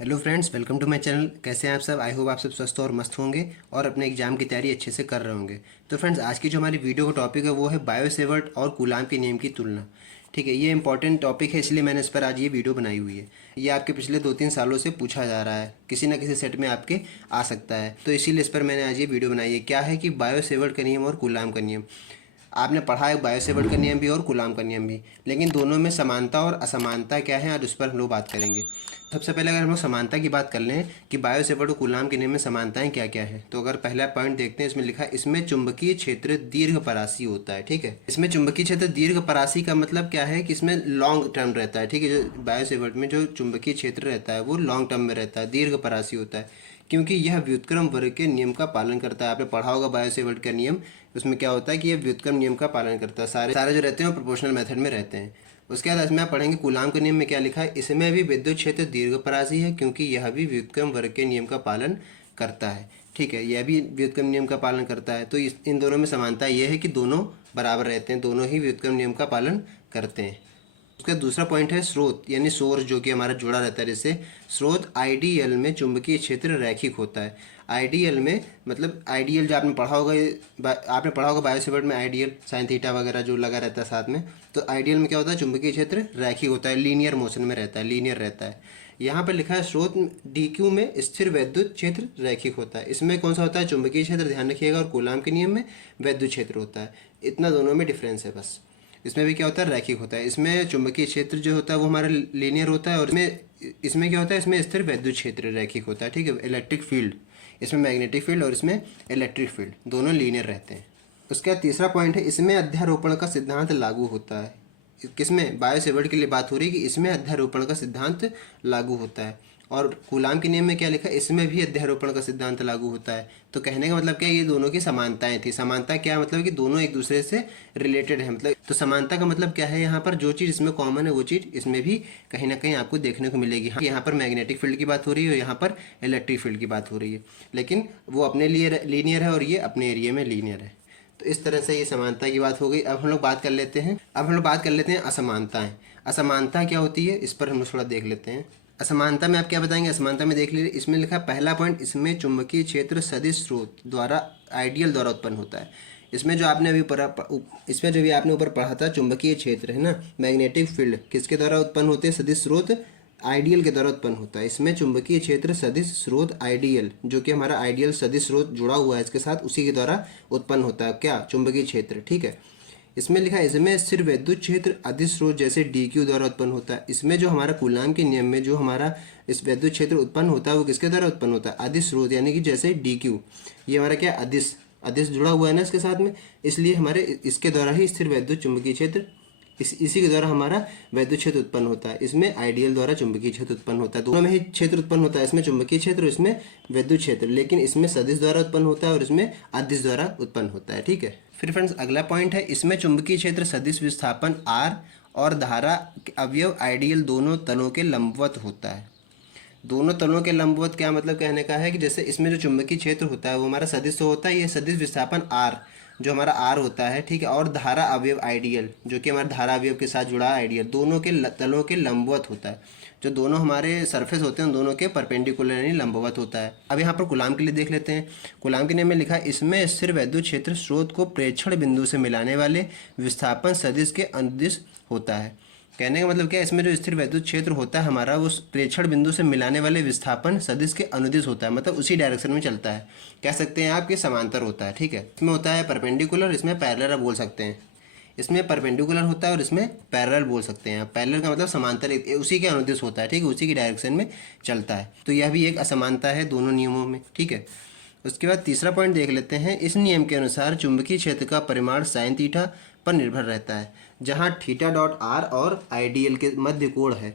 Hello friends, welcome to my channel. कैसे हैं आप सब? आई होप आप सब स्वस्थ और मस्त होंगे और अपने एग्जाम की तैयारी अच्छे से कर रहे होंगे। तो फ्रेंड्स, आज की जो हमारी वीडियो का टॉपिक है वो है बायोसेवर्ट और कूलाम के नियम की तुलना। ठीक है, ये इंपॉर्टेंट टॉपिक है, इसलिए मैंने इस पर आज ये वीडियो बनाई हुई है। ये आपके पिछले 2-3 सालों से पूछा जा रहा है, किसी ना किसी सेट में आपके आ सकता है, तो इसीलिए इस पर मैंने आज ये वीडियो बनाई है। क्या है कि बायोसेवर्ट का नियम और कूलाम का नियम आपने पढ़ा है, बायोसेवर्ट का नियम भी और कूलाम का नियम भी, लेकिन दोनों में समानता और असमानता क्या है, आज उस पर हम लोग बात करेंगे। सबसे पहले अगर हम लोग समानता की बात कर लें कि बायोसेवर्ट और कूलाम के नियम में समानताएं क्या क्या है, तो अगर पहला पॉइंट देखते हैं, इसमें लिखा है इसमें चुंबकीय क्षेत्र दीर्घपरासी होता है। ठीक है, इसमें चुंबकीय क्षेत्र दीर्घपरासी का मतलब क्या है कि इसमें लॉन्ग टर्म रहता है। ठीक है, जो बायोसेवर्ट में जो चुंबकीय क्षेत्र रहता है वो लॉन्ग टर्म में रहता है, दीर्घपरासी होता है, क्योंकि यह व्युत्क्रम वर्ग के नियम का पालन करता है। आपने पढ़ा होगा बायोसेवर्ट का नियम, उसमें क्या होता है कि ये व्युत्क्रम नियम का पालन करता है। सारे सारे जो रहते हैं वो प्रोपोर्शनल मेथड में रहते हैं। उसके बाद इसमें आप पढ़ेंगे कूलाम के नियम में क्या लिखा है, इसमें भी विद्युत क्षेत्र दीर्घपरासी है क्योंकि यह भी व्युत्क्रम वर्ग के नियम का पालन करता है। ठीक है, यह भी व्युत्क्रम नियम का पालन करता है। तो इन दोनों में समानता यह है कि दोनों बराबर रहते हैं, दोनों ही व्युत्क्रम नियम का पालन करते हैं। उसका दूसरा पॉइंट है स्रोत यानी सोर्स, जो कि हमारा जुड़ा रहता है जिससे। स्रोत आइडियल में चुंबकीय क्षेत्र रैखिक होता है। आइडियल में मतलब आइडियल जो आपने पढ़ा होगा, आपने पढ़ा होगा बायोसेवर्ट में आइडियल साइन थीटा वगैरह जो लगा रहता है साथ में। तो आइडियल में क्या होता है, चुंबकीय क्षेत्र रैखिक होता है, लीनियर मोशन में रहता है, लीनियर रहता है। यहाँ पर लिखा है स्रोत DQ में स्थिर वैद्युत क्षेत्र रैखिक होता है। इसमें कौन सा होता है, चुंबकीय क्षेत्र, ध्यान रखिएगा, और कूलाम के नियम में वैद्युत क्षेत्र होता है। इतना दोनों में डिफरेंस है बस। इसमें भी क्या होता है, रैखिक होता है। इसमें चुंबकीय क्षेत्र जो होता है वो हमारा लीनियर होता है, और इसमें क्या होता है, इसमें स्थिर वैद्युत क्षेत्र रैखिक होता है। ठीक है, इलेक्ट्रिक फील्ड, इसमें मैग्नेटिक फील्ड और इसमें इलेक्ट्रिक फील्ड, दोनों लीनियर रहते हैं। उसका तीसरा पॉइंट है इसमें अध्यारोपण का सिद्धांत लागू होता है। किसमें, बायोसेवर्ट के लिए बात हो रही है कि इसमें अध्यारोपण का सिद्धांत लागू होता है। और कूलाम के नियम में क्या लिखा है, इसमें भी अध्यारोपण का सिद्धांत लागू होता है। तो कहने का मतलब क्या है, ये दोनों की समानताएं थी। समानता क्या मतलब कि दोनों एक दूसरे से रिलेटेड है, मतलब तो समानता का मतलब क्या है, यहाँ पर जो चीज़ इसमें कॉमन है वो चीज़ इसमें भी कहीं ना कहीं आपको देखने को मिलेगी। हाँ, यहाँ पर मैग्नेटिक फील्ड की बात हो रही है और यहाँ पर इलेक्ट्रिक फील्ड की बात हो रही है, लेकिन वो अपने लिए लीनियर है और ये अपने एरिया में लीनियर है। तो इस तरह से ये समानता की बात हो गई। अब हम लोग बात कर लेते हैं असमानताएं। असमानता क्या होती है, इस पर हम लोग थोड़ा देख लेते हैं। असमानता में आप क्या बताएंगे, असमानता में देख लीजिए, इसमें लिखा है पहला पॉइंट, इसमें चुंबकीय क्षेत्र सदिश स्रोत द्वारा आइडियल द्वारा उत्पन्न होता है। इसमें जो आपने अभी इसमें जो भी आपने ऊपर पढ़ा था, चुंबकीय क्षेत्र है ना, मैग्नेटिक फील्ड किसके द्वारा उत्पन्न होते हैं, सदिश स्रोत आइडियल के द्वारा उत्पन्न होता है। इसमें चुंबकीय क्षेत्र सदिश स्रोत आइडियल, जो कि हमारा आइडियल सदिश स्रोत जुड़ा हुआ है इसके साथ, उसी के द्वारा उत्पन्न होता है क्या, चुंबकीय क्षेत्र। ठीक है, इसमें लिखा है इसमें स्थिर वैद्युत क्षेत्र अदिश स्रोत जैसे DQ द्वारा उत्पन्न होता है। इसमें जो हमारा कूलाम के नियम में जो हमारा इस वैद्युत क्षेत्र उत्पन्न होता है वो किसके द्वारा उत्पन्न होता है, अदिश स्रोत, यानी कि जैसे DQ, ये हमारा क्या, अदिश अदिश जुड़ा हुआ है ना इसके साथ में, इसलिए हमारे इसके द्वारा ही स्थिर वैद्युत चुंबकीय क्षेत्र, इसी के द्वारा हमारा वैद्युत क्षेत्र उत्पन्न होता है। इसमें आइडियल द्वारा चुंबकीय क्षेत्र उत्पन्न होता है, दोनों में ही क्षेत्र उत्पन्न होता है, इसमें चुंबकीय क्षेत्र और इसमें वैद्युत क्षेत्र, लेकिन इसमें सदिश द्वारा उत्पन्न होता है और इसमें अदिश द्वारा उत्पन्न होता है। ठीक है, फिर फ्रेंड्स अगला पॉइंट है, इसमें चुंबकीय क्षेत्र सदिश विस्थापन R और धारा अवयव आइडियल दोनों तलों के लंबवत होता है। दोनों तलों के लंबवत क्या मतलब, कहने का है कि जैसे इसमें जो चुंबकीय क्षेत्र होता है वो हमारा सदिश तो होता है, ये सदिश विस्थापन R, जो हमारा R होता है, ठीक है, और धारा अवयव आइडियल, जो कि हमारे धारा अवयव के साथ जुड़ा है आइडियल, दोनों के तलों के लंबवत होता है। जो दोनों हमारे सरफेस होते हैं उन दोनों के परपेंडिकुलर यानी लंबवत होता है। अब यहाँ पर कूलाम के लिए देख लेते हैं। कूलाम के नियम में लिखा है इसमें स्थिर वैद्युत क्षेत्र स्रोत को प्रेक्षण बिंदु से मिलाने वाले विस्थापन सदिश के अनुदिश होता है। कहने का मतलब क्या है, इसमें जो स्थिर वैद्युत क्षेत्र होता है हमारा वो प्रेक्षण बिंदु से मिलाने वाले विस्थापन सदिश के अनुदिश होता है, मतलब उसी डायरेक्शन में चलता है। कह सकते हैं आपके समांतर होता है। ठीक है, इसमें होता है परपेंडिकुलर, इसमें पैरेलल बोल सकते हैं। इसमें परपेंडिकुलर होता है और इसमें पैरेलल बोल सकते हैं। पैरेलल का मतलब समांतर, उसी के अनुदिश होता है। ठीक है, उसी की डायरेक्शन में चलता है। तो यह भी एक असमानता है दोनों नियमों में। ठीक है, उसके बाद तीसरा पॉइंट देख लेते हैं। इस नियम के अनुसार चुंबकीय क्षेत्र का परिमाण साइन थीटा पर निर्भर रहता है, जहां थीटा डॉट R और आइडियल के मध्य कोण है।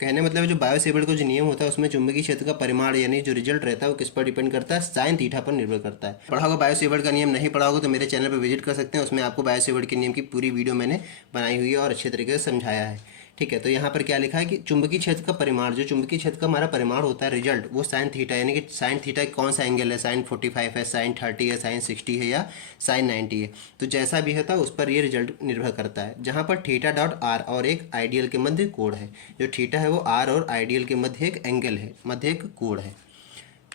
कहने मतलब जो बायोसेवर्ट का जो नियम होता है उसमें चुंबकीय क्षेत्र का परिमाण यानी जो रिजल्ट रहता है वो किस पर डिपेंड करता है, साइन थीटा पर निर्भर करता है। पढ़ा होगा बायोसेवर्ट का नियम, नहीं पढ़ा होगा तो मेरे चैनल पर विजिट कर सकते हैं, उसमें आपको बायोसेवर्ट के नियम की पूरी वीडियो मैंने बनाई हुई है और अच्छे तरीके से समझाया है। ठीक है, तो यहाँ पर क्या लिखा है कि चुंबकीय क्षेत्र का परिमाण, जो चुंबकीय क्षेत्र का हमारा परिमाण होता है रिजल्ट, वो साइन थीटा, यानी कि साइन थीटा कौन सा एंगल है, साइन 45 है, साइन 30 है, साइन 60 है या साइन 90 है। तो जैसा भी होता है उस पर ये रिजल्ट निर्भर करता है, जहाँ पर थीटा डॉट आर और एक आइडियल के मध्य कोण है। जो थीटा है वो आर और आइडियल के मध्य एक एंगल है, मध्य एक कोण है।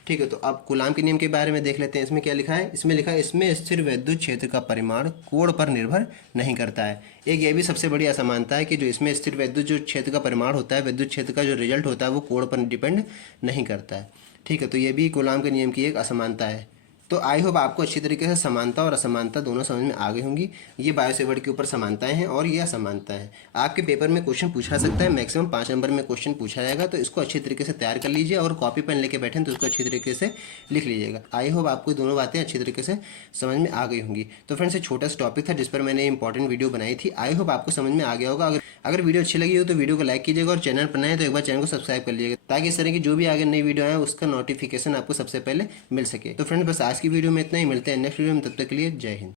ठीक है, तो अब कूलाम के नियम के बारे में देख लेते हैं। इसमें क्या लिखा है, इसमें लिखा है इसमें स्थिर वैद्युत क्षेत्र का परिमाण कोण पर निर्भर नहीं करता है। एक ये भी सबसे बड़ी असमानता है कि जो इसमें स्थिर वैद्युत जो क्षेत्र का परिमाण होता है, वैद्युत क्षेत्र का जो रिजल्ट होता है वो कोण पर डिपेंड नहीं करता है। ठीक है, तो ये भी कूलाम के नियम की एक असमानता है। तो आई होप आपको अच्छी तरीके से समानता और असमानता दोनों समझ में आ गई होंगी। ये बायोसेवर्ट के ऊपर समानताएं हैं और ये असमानताएं हैं। आपके पेपर में क्वेश्चन पूछा सकता है, मैक्सिमम 5 नंबर में क्वेश्चन पूछा जाएगा, तो इसको अच्छी तरीके से तैयार कर लीजिए और कॉपी पेन लेके बैठें तो उसको अच्छी तरीके से लिख लीजिएगा। आई होप आपको दोनों बातें अच्छी तरीके से समझ में आ गई होंगी। तो फ्रेंड्स, ये छोटा सा टॉपिक था जिस पर मैंने इंपॉर्टेंट वीडियो बनाई थी। आई होप आपको समझ में आ गया होगा। अगर वीडियो अच्छी लगी हो तो वीडियो को लाइक कीजिएगा और चैनल पर नए हैं तो एक बार चैनल को सब्सक्राइब कर लीजिएगा, ताकि इस तरह की जो भी आगे नई वीडियो आए उसका नोटिफिकेशन आपको सबसे पहले मिल सके। तो फ्रेंड्स, बस आज की वीडियो में इतना ही। मिलते हैं नेक्स्ट वीडियो में, तब तक के लिए जय हिंद।